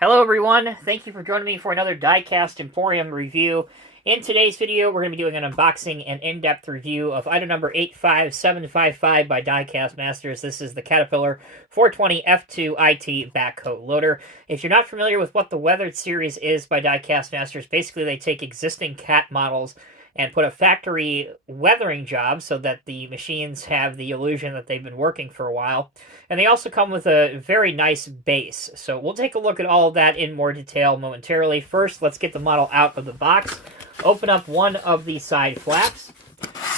Hello everyone, thank you for joining me for another Diecast Emporium review. In today's video, we're going to be doing an unboxing and in-depth review of item number 85755 by Diecast Masters. This is the Caterpillar 420 F2 IT backhoe loader. If you're not familiar with what the Weathered series is by Diecast Masters, basically they take existing CAT models and put a factory weathering job so that the machines have the illusion that they've been working for a while. And they also come with a very nice base. So we'll take a look at all of that in more detail momentarily. First, let's get the model out of the box. Open up one of the side flaps.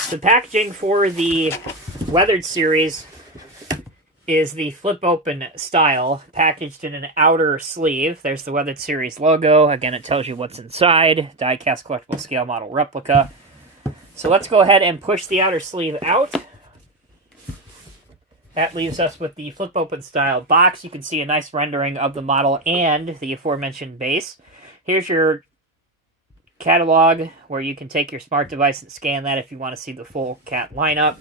The packaging for the Weathered series is the flip open style, packaged in an outer sleeve. There's the Weathered series logo. Again, it tells you what's inside. Diecast collectible scale model replica. So let's go ahead and push the outer sleeve out. That leaves us with the flip open style box. You can see a nice rendering of the model and the aforementioned base. Here's your catalog where you can take your smart device and scan that if you want to see the full CAT lineup.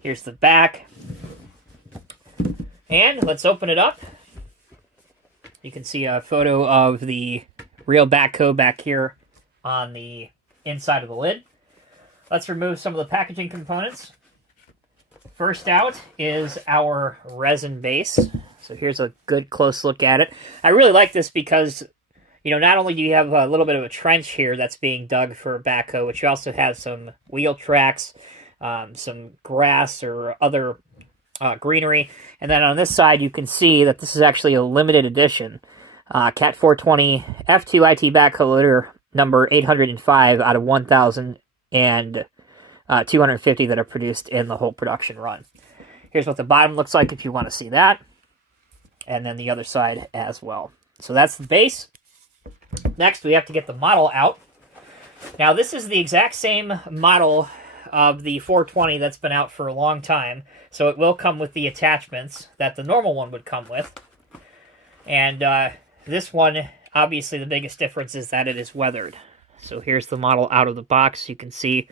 Here's the back. And let's open it up. You can see a photo of the real backhoe back here on the inside of the lid. Let's remove some of the packaging components. First out is our resin base. So here's a good close look at it. I really like this because, you know, not only do you have a little bit of a trench here that's being dug for a backhoe, but you also have some wheel tracks, some grass or other greenery. And then on this side, you can see that this is actually a limited edition CAT 420 F2 IT backhoe loader number 805 out of 1,250 that are produced in the whole production run. Here's what the bottom looks like if you want to see that. And then the other side as well. So that's the base. Next, we have to get the model out. Now, this is the exact same model of the 420 that's been out for a long time, so it will come with the attachments that the normal one would come with. And this one, obviously the biggest difference is that it is weathered. So here's the model out of the box. You can see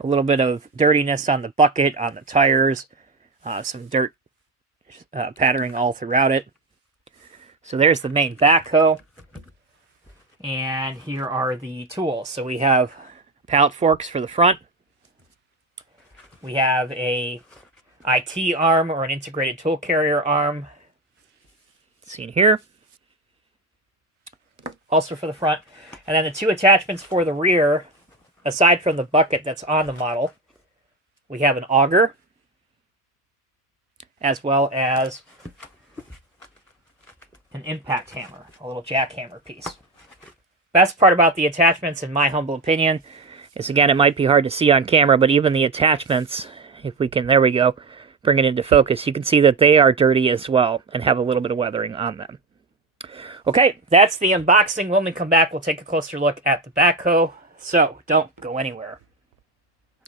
a little bit of dirtiness on the bucket, on the tires, some dirt patterning all throughout it. So there's the main backhoe. And here are the tools. So we have pallet forks for the front. We have a IT arm, or an integrated tool carrier arm, seen here. Also for the front. And then the two attachments for the rear, aside from the bucket that's on the model, we have an auger, as well as an impact hammer, a little jackhammer piece. Best part about the attachments, in my humble opinion, is, again, it might be hard to see on camera, but even the attachments, if we can, there we go, bring it into focus, you can see that they are dirty as well and have a little bit of weathering on them. Okay, that's the unboxing. When we come back, we'll take a closer look at the backhoe, so don't go anywhere.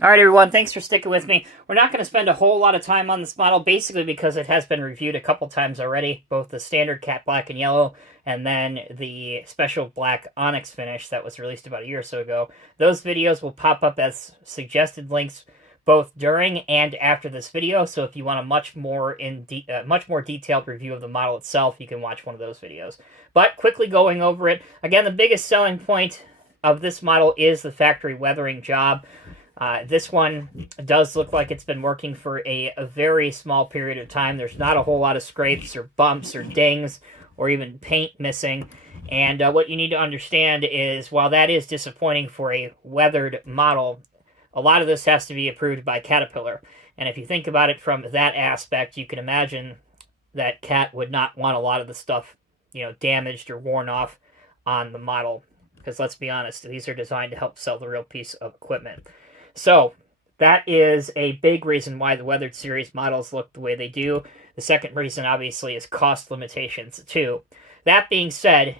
All right, everyone, thanks for sticking with me. We're not going to spend a whole lot of time on this model, basically because it has been reviewed a couple times already, both the standard CAT black and yellow, and then the special black onyx finish that was released about a year or so ago. Those videos will pop up as suggested links both during and after this video, so if you want a much more detailed review of the model itself, you can watch one of those videos. But quickly going over it, again, the biggest selling point of this model is the factory weathering job. This one does look like it's been working for a very small period of time. There's not a whole lot of scrapes or bumps or dings or even paint missing. And what you need to understand is, while that is disappointing for a weathered model, a lot of this has to be approved by Caterpillar. And if you think about it from that aspect, you can imagine that CAT would not want a lot of the stuff, you know, damaged or worn off on the model. Because let's be honest, these are designed to help sell the real piece of equipment. So that is a big reason why the Weathered series models look the way they do. The second reason, obviously, is cost limitations, too. That being said,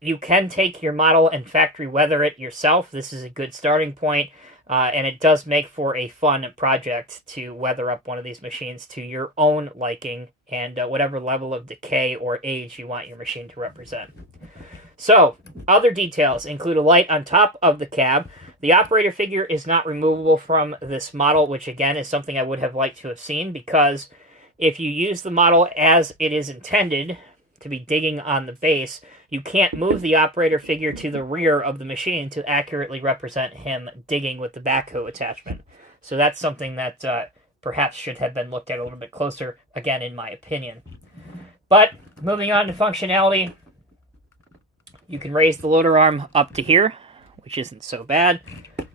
you can take your model and factory weather it yourself. This is a good starting point, and it does make for a fun project to weather up one of these machines to your own liking and whatever level of decay or age you want your machine to represent. So, other details include a light on top of the cab. The operator figure is not removable from this model, which again is something I would have liked to have seen, because if you use the model as it is intended to be digging on the base, you can't move the operator figure to the rear of the machine to accurately represent him digging with the backhoe attachment. So that's something that perhaps should have been looked at a little bit closer, again, in my opinion. But moving on to functionality, you can raise the loader arm up to here, which isn't so bad.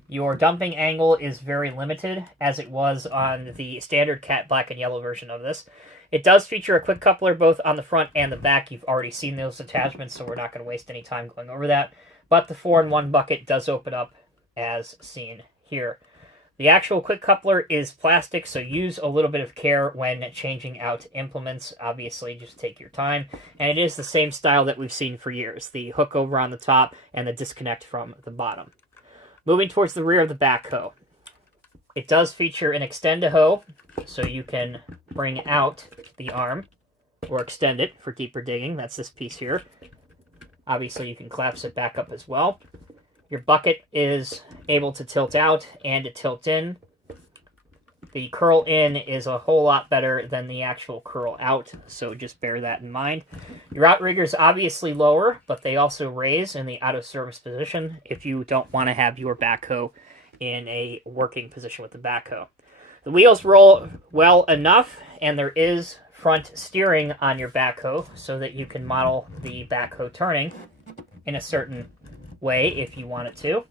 Your dumping angle is very limited, as it was on the standard Cat black and yellow version of this. It does feature a quick coupler both on the front and the back. You've already seen those attachments, so we're not going to waste any time going over that. But the 4-in-1 bucket does open up as seen here. The actual quick coupler is plastic, so use a little bit of care when changing out implements. Obviously, just take your time. And it is the same style that we've seen for years. The hook over on the top and the disconnect from the bottom. Moving towards the rear of the backhoe. It does feature an extend-a-hoe, so you can bring out the arm or extend it for deeper digging. That's this piece here. Obviously, you can collapse it back up as well. Your bucket is able to tilt out and to tilt in. The curl in is a whole lot better than the actual curl out, so just bear that in mind. Your outriggers obviously lower, but they also raise in the out of service position if you don't want to have your backhoe in a working position with the backhoe. The wheels roll well enough, and there is front steering on your backhoe so that you can model the backhoe turning in a certain way if you want it to.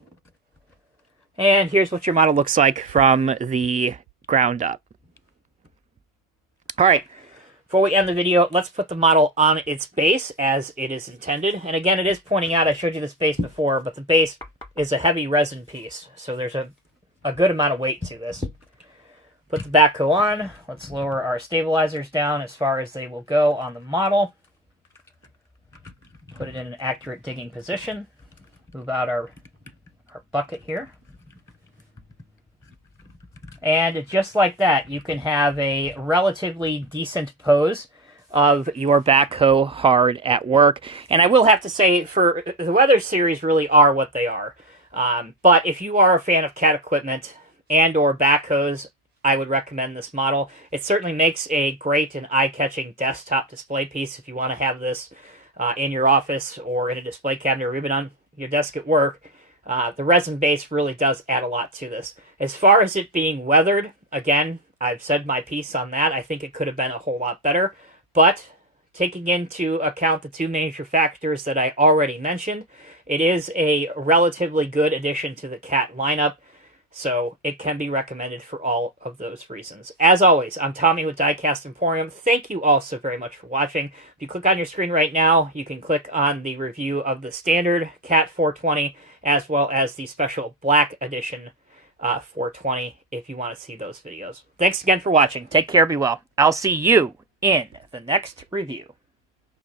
And here's what your model looks like from the ground up. Alright, before we end the video, let's put the model on its base as it is intended. And again, it is pointing out, I showed you this base before, but the base is a heavy resin piece, so there's a good amount of weight to this. Put the backhoe on. Let's lower our stabilizers down as far as they will go on the model. Put it in an accurate digging position. Move out our bucket here. And just like that, you can have a relatively decent pose of your backhoe hard at work. And I will have to say, for the Weather series really are what they are. But if you are a fan of Cat equipment and or backhoes, I would recommend this model. It certainly makes a great and eye-catching desktop display piece if you want to have this in your office or in a display cabinet or even on your desk at work. The resin base really does add a lot to this. As far as it being weathered, again, I've said my piece on that. I think it could have been a whole lot better. But taking into account the two major factors that I already mentioned, it is a relatively good addition to the Cat lineup. So it can be recommended for all of those reasons. As always, I'm Tommy with Diecast Emporium. Thank you all so very much for watching. If you click on your screen right now, you can click on the review of the standard Cat 420 as well as the special Black Edition 420 if you want to see those videos. Thanks again for watching. Take care, be well. I'll see you in the next review.